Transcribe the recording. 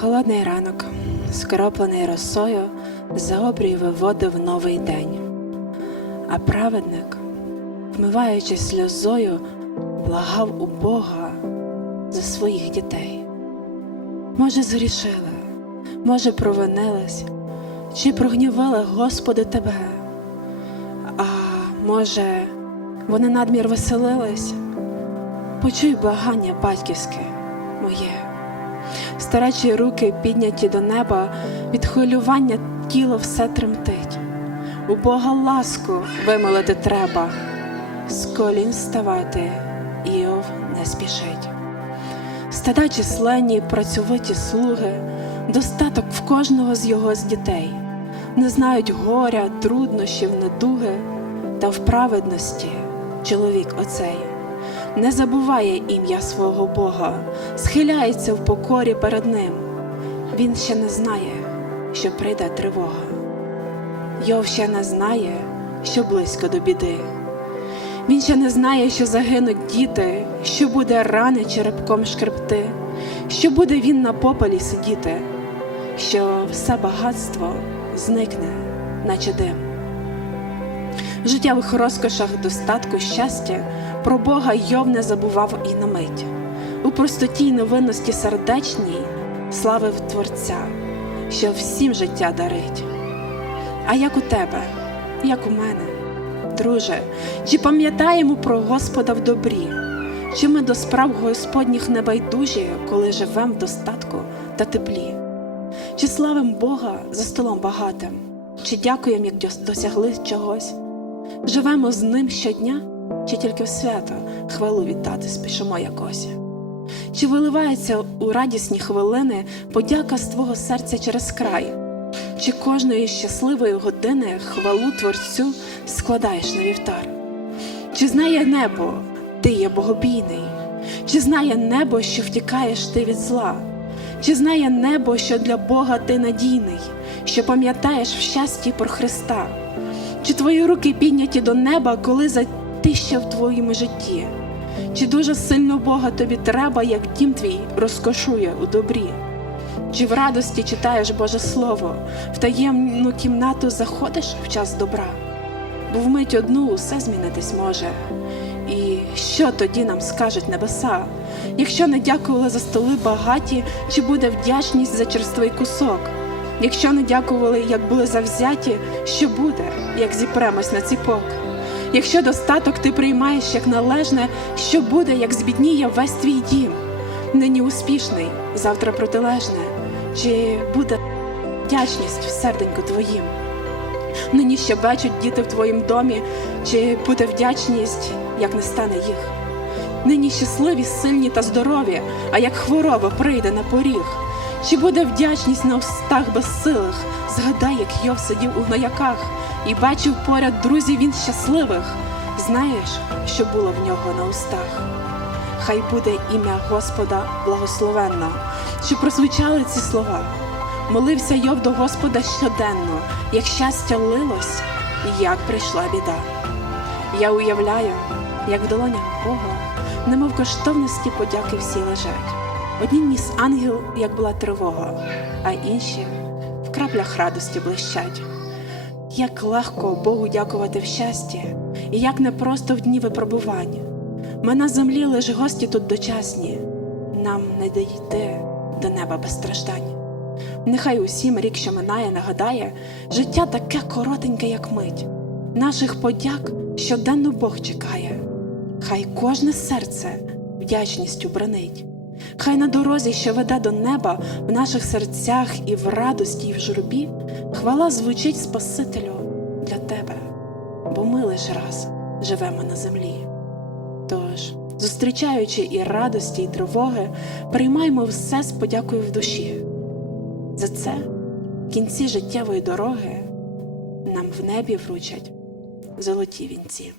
Холодний ранок, скроплений росою, за обрій виводив новий день. А праведник, вмиваючись сльозою, благав у Бога за своїх дітей. Може, згрішили, може, провинились, чи прогнівали Господи тебе, а може, вони надмір веселились. Почуй благання батьківське моє. Старечі руки підняті до неба, від хвилювання тіло все тремтить. У Бога ласку вимолити треба, з колін ставати Іов не спішить. Стада численні, працьовиті слуги, достаток в кожного з його з дітей, не знають горя, труднощів, недуги, та в праведності чоловік оцей не забуває ім'я свого Бога, схиляється в покорі перед Ним. Він ще не знає, що прийде тривога. Йов ще не знає, що близько до біди. Він ще не знає, що загинуть діти, що буде рани черепком шкребти, що буде він на попелі сидіти, що все багатство зникне, наче дим. В життєвих розкошах достатку щастя про Бога Йов не забував і на мить. У простоті й невинності сердечній славив Творця, що всім життя дарить. А як у тебе, як у мене, друже, чи пам'ятаємо про Господа в добрі, чи ми до справ Господніх небайдужі, коли живем в достатку та теплі? Чи славим Бога за столом багатим, чи дякуємо, як досягли чогось? Живемо з ним щодня, чи тільки в свято хвалу віддати спішимо якось? Чи виливається у радісні хвилини подяка з твого серця через край? Чи кожної щасливої години хвалу Творцю складаєш на вівтар? Чи знає небо, ти є богобійний? Чи знає небо, що втікаєш ти від зла? Чи знає небо, що для Бога ти надійний, що пам'ятаєш в щасті про Христа? Чи твої руки підняті до неба, коли затища в твоєму житті? Чи дуже сильно Бога тобі треба, як дім твій розкошує у добрі? Чи в радості читаєш Боже Слово, в таємну кімнату заходиш в час добра? Бо вмить одну усе змінитись може. І що тоді нам скажуть небеса? Якщо не дякували за столи багаті, чи буде вдячність за черствий кусок? Якщо не дякували, як були завзяті, що буде, як зіпремось на ціпок? Якщо достаток ти приймаєш як належне, що буде, як збідніє весь твій дім? Нині успішний, завтра протилежне, чи буде вдячність в серденьку твоїм? Нині ще бачать діти в твоїм домі, чи буде вдячність, як не стане їх? Нині щасливі, сильні та здорові, а як хвороба прийде на поріг. Чи буде вдячність на устах безсилих? Згадай, як Йов сидів у гнояках і бачив поряд друзів він щасливих. Знаєш, що було в нього на устах? Хай буде ім'я Господа благословенно, що прозвучали ці слова. Молився Йов до Господа щоденно, як щастя лилось, як прийшла біда. Я уявляю, як в долонях Бога, немов коштовності подяки всі лежать. Одні ніс ангел, як була тривога, а інші в краплях радості блищать. Як легко Богу дякувати в щасті, і як непросто в дні випробувань. Ми на землі лиш гості тут дочасні, нам не дійти до неба без страждань. Нехай усім рік, що минає, нагадає, життя таке коротеньке, як мить. Наших подяк щоденно Бог чекає. Хай кожне серце вдячністю бронить. Хай на дорозі, що веде до неба, в наших серцях і в радості, і в журбі, хвала звучить Спасителю для тебе, бо ми лиш раз живемо на землі. Тож, зустрічаючи і радості, і тривоги, приймаймо все з подякою в душі. За це в кінці життєвої дороги нам в небі вручать золоті вінці.